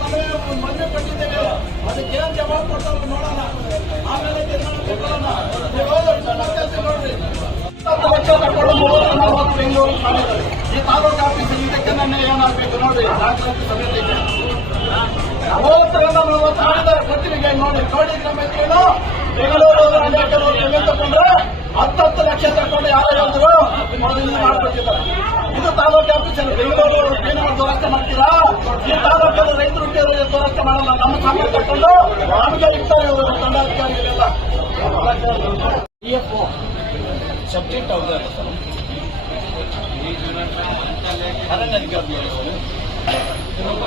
ಮನೆ ಮನವಿ ಕೊಟ್ಟಿದ್ದೇವೆ. ಅದಕ್ಕೆ ಏನ್ ಜವಾಬ್ ಕೊಡ್ತಾರೆ ನೋಡೋಣ. ಆಮೇಲೆ ನೋಡ್ರಿ. ಬೆಂಗಳೂರು ಈ ತಾಲೂಕು ಆಫೀಸ್ ಇದಕ್ಕೆ ನನ್ನ ಏನಾಗಬೇಕು ನೋಡ್ರಿ. ದಾಖಲಾತಿ ಸಮೇತ ಇದೆ. ಮೂವತ್ತರಿಂದ ನಲವತ್ತು ಮಾಡಿದ್ದಾರೆ ಕೊಟ್ಟಿಗೆ ನೋಡಿ ನೋಡಿ ಏನು ಲಕ್ಷ ತಗೊಂಡು ಯಾರು ಮಾಡ್ಕೊಟ್ಟಿದ್ದಾರೆ ಇದು ತಾಲೂಕು ಆಫೀಸ್ ಬೆಂಗಳೂರು ಏನು ದುರಸ್ತಿ ಮಾಡ್ತೀರಾ? ಈ ತಾಲೂಕಲ್ಲಿ ರೈತರು ದುರಸ್ತಿ ಮಾಡಲ್ಲ. ನಮ್ಮ ಸಾಮಾನು ತಗೊಂಡು ನಮಗೆ ಇರ್ತಾರೆ ಇವರು ದಂಡಾಧಿಕಾರಿಗಳೆಲ್ಲ ಪಿಎಫ್ಒ ಸಬ್ಜೆಕ್ಟ್ ಅವ್ರದೇ ಅಲ್ಲ ಸರ್ ಅರಣ್ಯ ಅಧಿಕಾರಿ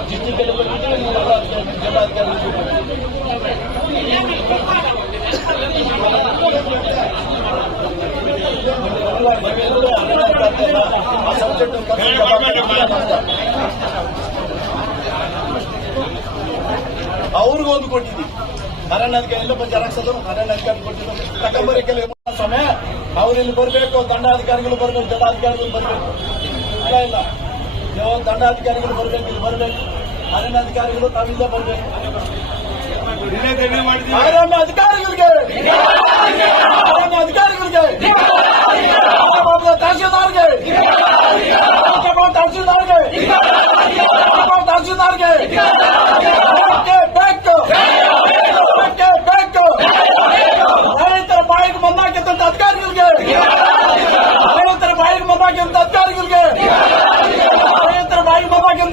ಜಿಲ್ಲೆಗಳ ಆ ಸಬ್ಜೆಕ್ಟ್ ಅವ್ರಿಗೂ ಒಂದು ಕೊಟ್ಟಿದ್ದೀವಿ ಅರಣ್ಯ ಅಧಿಕಾರಿ ಎಲ್ಲ ಬಂದು ಜೆರಾಕ್ಸ್ ಅದು ಅರಣ್ಯ ಅಧಿಕಾರಿ ಕೊಟ್ಟಿದ್ದು. ತಗೊಂಬರಿ ಕೆಲವು ಸಮಯ ಅವ್ರು ಇಲ್ಲಿ ಬರಬೇಕು ದಂಡಾಧಿಕಾರಿಗಳು ಬರಬೇಕು ಜಿಲ್ಲಾಧಿಕಾರಿಗಳು ಬರಬೇಕು. ಇಲ್ಲ ಇಲ್ಲ. ನೀವು ದಂಡಾಧಿಕಾರಿಗಳು ಬರಬೇಕು ಇಲ್ಲಿ ಬರಬೇಕು. ಅರಣ್ಯ ಅಧಿಕಾರಿಗಳು ತಾವಿಂದ ಬರಬೇಕು. ಅರಣ್ಯ ಅಧಿಕಾರಿಗಳಿಗೆ! ಅರಣ್ಯ ಅಧಿಕಾರಿಗಳಿಗೆ!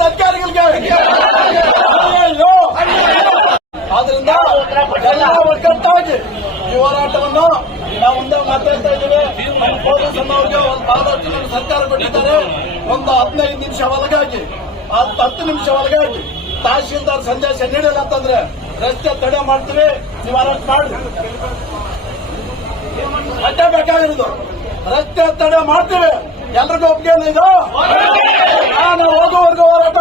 ಅಧಿಕಾರಿಗಳಿಗೆ ಆದ್ರಿಂದ ಎಲ್ಲ ಒಗ್ಗಟ್ಟಾಗಿ ಈ ಹೋರಾಟವನ್ನು ನಾವು ಮುಂದೆ ಮಾತಾಡ್ತಾ ಇದ್ದೇವೆ. ನಮ್ಮ ಪೊಲೀಸ್ ಅನ್ನೋರಿಗೆ ಒಂದು ಬಹಳಷ್ಟು ನಮ್ಮ ಸರ್ಕಾರ ಕೊಟ್ಟಿದ್ದಾರೆ. ಒಂದು ಹದಿನೈದು ನಿಮಿಷ ಒಳಗಾಗಿ ಹತ್ತು ನಿಮಿಷ ಒಳಗಾಗಿ ತಹಶೀಲ್ದಾರ್ ಸಂದೇಶ ನೀಡಿಲ್ಲ ಅಂತಂದ್ರೆ ರಸ್ತೆ ತಡೆ ಮಾಡ್ತೀವಿ, ನೀವು ಅರೆಸ್ಟ್ ಮಾಡಿ. ಅಡ್ಡ ಬೇಕಾಗಿರೋದು. ರಸ್ತೆ ತಡೆ ಮಾಡ್ತೀವಿ. ಎಲ್ರಿಗೂ ಒಪ್ಪಿಗೆ ಇದು ನಾನು ಹೋಗುವವರೆಗೂ ಹೋರಾಟ.